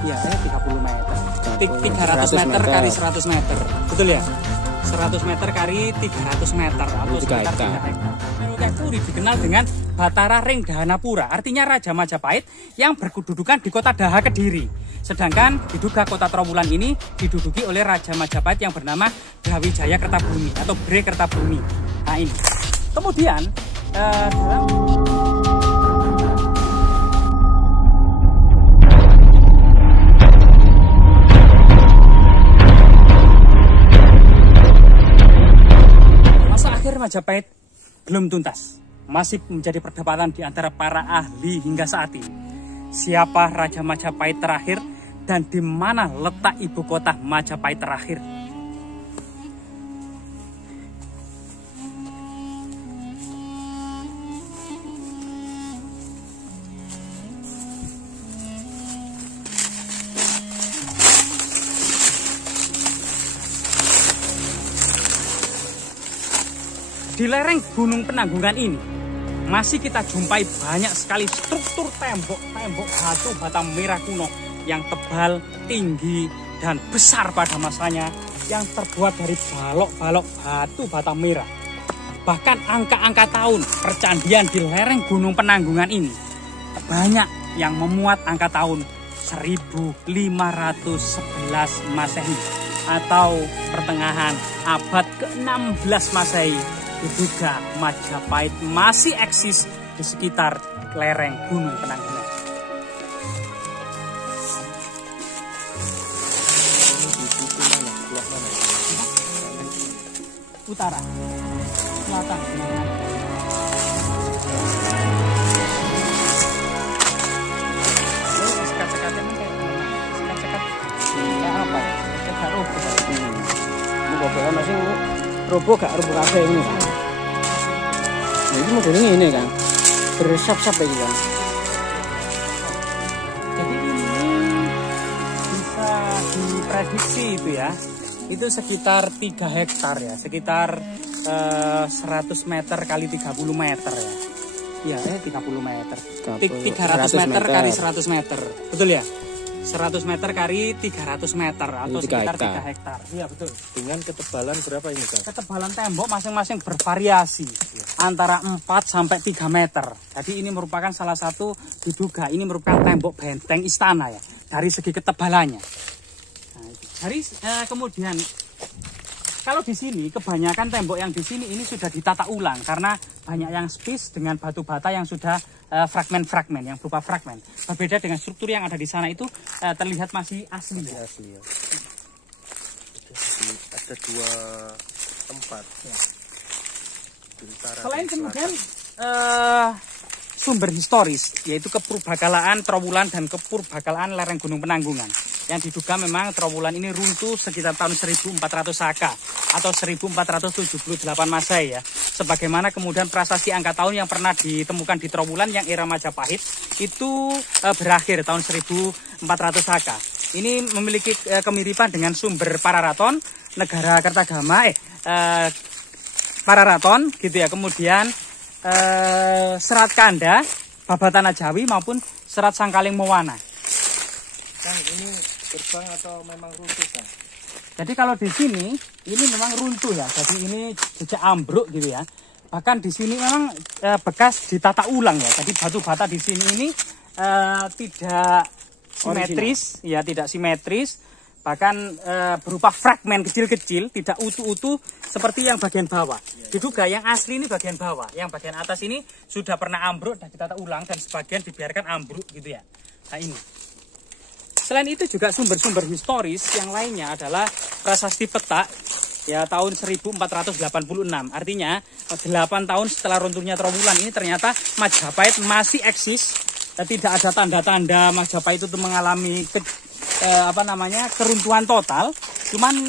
Iya, 30 meter. 300 meter kali 100 meter. Betul ya? 100 meter kali 300 meter atau sekitar 3 hektar. Puri dikenal dengan Batara Ring Dahanapura, artinya Raja Majapahit yang berkedudukan di kota Daha Kediri. Sedangkan diduga kota Trowulan ini diduduki oleh Raja Majapahit yang bernama Brawijaya Kertabumi atau Bre Kertabumi. Nah ini. Kemudian dalam Majapahit belum tuntas, masih menjadi perdebatan di antara para ahli hingga saat ini. Siapa Raja Majapahit terakhir dan di mana letak ibu kota Majapahit terakhir? Di lereng Gunung Penanggungan ini masih kita jumpai banyak sekali struktur tembok-tembok batu bata merah kuno yang tebal, tinggi, dan besar pada masanya yang terbuat dari balok-balok batu bata merah. Bahkan angka-angka tahun percandian di lereng Gunung Penanggungan ini banyak yang memuat angka tahun 1511 Masehi atau pertengahan abad ke-16 Masehi. Diduga Majapahit masih eksis di sekitar lereng Gunung Penanggungan. Utara, selatan. Sekat-sekatnya kayak apa ya? Sekat roboh. Ini robohnya masih roboh gak roboh kafe ini kan? Nah, ini modelnya ini kan, bersap-sap lagi kan. Jadi ini bisa diprediksi itu ya, itu sekitar 3 hektar ya, sekitar 100 meter kali 30 meter ya. Iya, 30 meter. 300 meter kali 100 meter, betul ya? 100 meter kali 300 meter atau sekitar 3 hektar. Iya betul. Dengan ketebalan berapa ini Kang? Ketebalan tembok masing-masing bervariasi antara 4 sampai 3 meter. Jadi ini merupakan salah satu diduga ini merupakan tembok benteng istana ya dari segi ketebalannya. Nah, dari kemudian kalau di sini kebanyakan tembok yang di sini ini sudah ditata ulang karena banyak yang spis dengan batu bata yang sudah fragmen-fragmen yang berupa fragmen. Berbeda dengan struktur yang ada di sana itu terlihat masih asli ya. Asli ya. Ada 2 tempat. Ya. Selain kemudian sumber historis yaitu kepurbakalaan Trowulan dan kepurbakalaan lereng Gunung Penanggungan yang diduga memang Trowulan ini runtuh sekitar tahun 1400 Saka atau 1478 Masehi ya. Sebagaimana kemudian prasasti angka tahun yang pernah ditemukan di Trowulan yang era Majapahit itu berakhir tahun 1400 Saka. Ini memiliki kemiripan dengan sumber Pararaton, negara Kertagama, Pararaton gitu ya. Kemudian Serat Kanda, Babatana Jawi maupun Serat Sangkaling Mowana. Kang, ini gerbang atau memang runtuh Kang? Jadi kalau di sini ini memang runtuh ya. Jadi ini jejak ambruk gitu ya. Bahkan di sini memang bekas ditata ulang ya. Jadi batu bata di sini ini tidak simetris ya, tidak simetris. Bahkan berupa fragmen kecil-kecil, tidak utuh-utuh seperti yang bagian bawah. Diduga yang asli ini bagian bawah, yang bagian atas ini sudah pernah ambruk dan ditata ulang dan sebagian dibiarkan ambruk gitu ya. Nah ini. Selain itu juga sumber-sumber historis yang lainnya adalah prasasti Petak ya tahun 1486. Artinya 8 tahun setelah runtuhnya Trowulan ini ternyata Majapahit masih eksis. Tidak ada tanda-tanda Majapahit itu mengalami keruntuhan total. Cuman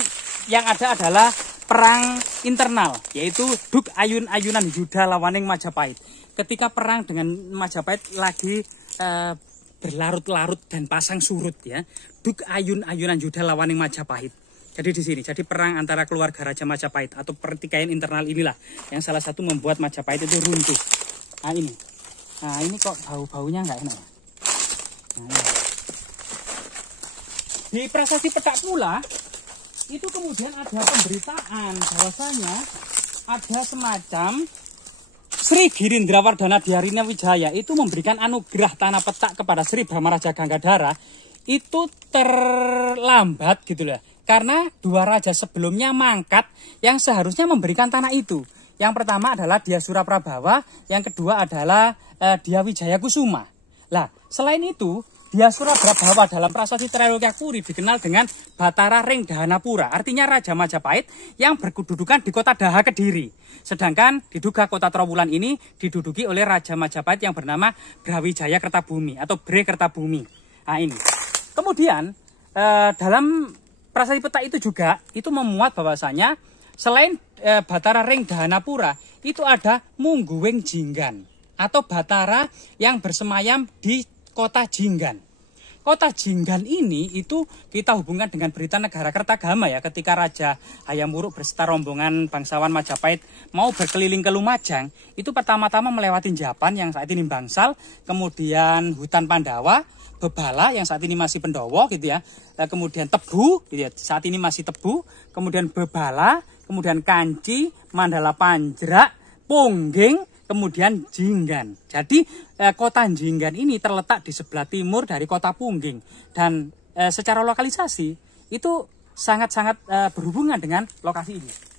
yang ada adalah perang internal yaitu Duk Ayun-Ayunan Yuda lawaning Majapahit. Ketika perang dengan Majapahit lagi berlarut-larut dan pasang surut ya. Duk Ayun-Ayunan Yuda lawaning Majapahit. Jadi di sini, jadi perang antara keluarga Raja Majapahit atau pertikaian internal inilah yang salah satu membuat Majapahit itu runtuh. Nah ini. Nah ini kok bau-baunya nggak enak. Nah, ini. di prasasti Petak pula itu kemudian ada pemberitaan bahwasanya ada semacam Sri Girindrawardhana Dhyarina Wijaya itu memberikan anugerah tanah petak kepada Sri Brahmaraja Ganggadhara itu terlambat gitu loh. Karena dua raja sebelumnya mangkat yang seharusnya memberikan tanah itu. Yang pertama adalah Dia Suraprabawa, yang kedua adalah Dia Wijaya Kusuma. Lah, selain itu, Dia Suraprabawa dalam prasasti Trailokyapuri dikenal dengan Batara Ring Dahanapura, artinya Raja Majapahit yang berkedudukan di kota Daha Kediri. Sedangkan diduga kota Trowulan ini diduduki oleh Raja Majapahit yang bernama Brawijaya Kertabumi atau Bre Kertabumi. Nah ini. Kemudian dalam prasasti Petak itu juga itu memuat bahwasanya selain Batara Ring Dahanapura itu ada Mungguwing Jinggan atau Batara yang bersemayam di kota Jinggan. Kota Jinggan ini itu kita hubungkan dengan berita negara Kertagama ya, ketika Raja Hayam Wuruk beserta rombongan bangsawan Majapahit mau berkeliling ke Lumajang, itu pertama-tama melewati Japan yang saat ini Bangsal, kemudian hutan Pandawa, Bebala yang saat ini masih Pendowo gitu ya, kemudian Tebu gitu ya, saat ini masih Tebu, kemudian Bebala, kemudian Kanci, Mandala Panjrak, Pongging, kemudian Jinggan. Jadi kota Jinggan ini terletak di sebelah timur dari kota Pungging dan secara lokalisasi itu sangat-sangat berhubungan dengan lokasi ini.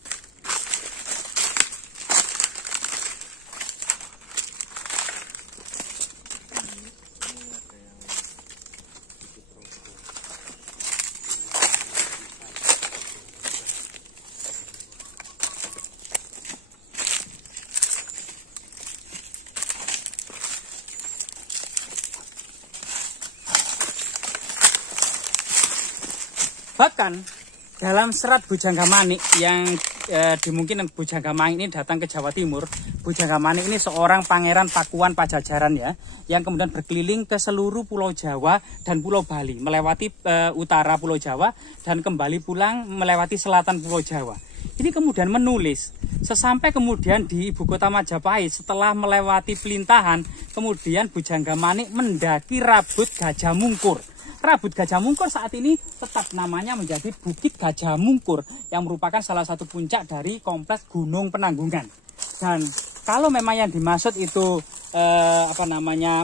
Bahkan dalam serat Bujangga Manik yang dimungkinkan Bujangga Manik ini datang ke Jawa Timur. Bujangga Manik ini seorang pangeran Pakuan Pajajaran ya, yang kemudian berkeliling ke seluruh Pulau Jawa dan Pulau Bali, melewati utara Pulau Jawa dan kembali pulang melewati selatan Pulau Jawa. Ini kemudian menulis, sesampai kemudian di ibu kota Majapahit setelah melewati Pelintahan, kemudian Bujangga Manik mendaki Rabut Gajah Mungkur. Rabut Gajah Mungkur saat ini tetap namanya menjadi Bukit Gajah Mungkur yang merupakan salah satu puncak dari kompleks Gunung Penanggungan. Dan kalau memang yang dimaksud itu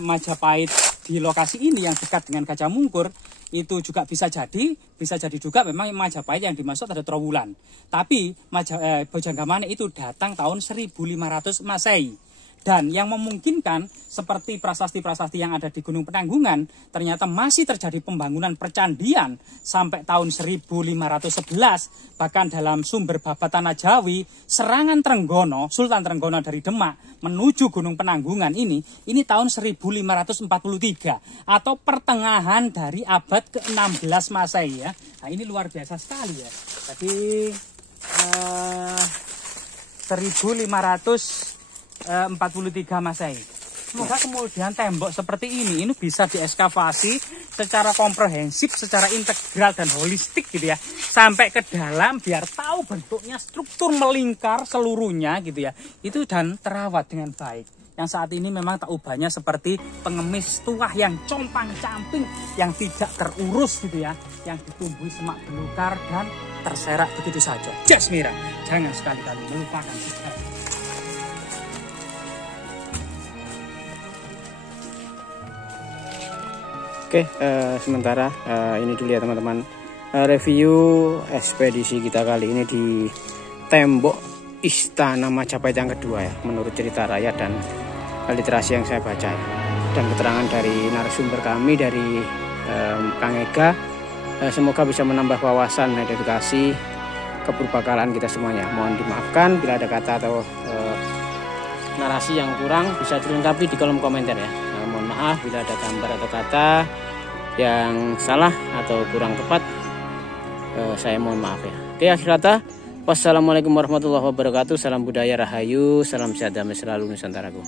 Majapahit di lokasi ini yang dekat dengan Gajah Mungkur, itu juga bisa jadi juga memang Majapahit yang dimaksud ada Trowulan. Tapi Bujangga Manik itu datang tahun 1500 Masehi. Dan yang memungkinkan seperti prasasti-prasasti yang ada di Gunung Penanggungan, ternyata masih terjadi pembangunan percandian sampai tahun 1511. Bahkan dalam sumber Babat Tanah Jawi, serangan Trenggono, Sultan Trenggono dari Demak menuju Gunung Penanggungan ini tahun 1543 atau pertengahan dari abad ke-16 Masehi ya. Nah ini luar biasa sekali ya. Jadi 1543 Masehi. Semoga kemudian tembok seperti ini bisa dieskavasi secara komprehensif, secara integral dan holistik gitu ya, sampai ke dalam biar tahu bentuknya, struktur melingkar seluruhnya gitu ya. Itu dan terawat dengan baik. Yang saat ini memang tak ubahnya seperti pengemis tuah yang compang-camping, yang tidak terurus gitu ya, yang ditumbuhi semak belukar dan terserak begitu saja. Jasmira, jangan sekali-kali melupakan sejarah. Oke, sementara ini dulu ya teman-teman, review ekspedisi kita kali ini di tembok Istana Majapahit yang kedua ya, menurut cerita rakyat dan literasi yang saya baca ya. Dan keterangan dari narasumber kami dari Kang Ega, semoga bisa menambah wawasan dan edukasi kepurbakalaan kita semuanya. Mohon dimaafkan bila ada kata atau narasi yang kurang, bisa dilengkapi di kolom komentar ya. Mohon maaf bila ada gambar atau kata yang salah atau kurang tepat, saya mohon maaf ya. Oke, akhir kata, wassalamualaikum warahmatullahi wabarakatuh. Salam budaya rahayu, salam sehat damai selalu Nusantaraku.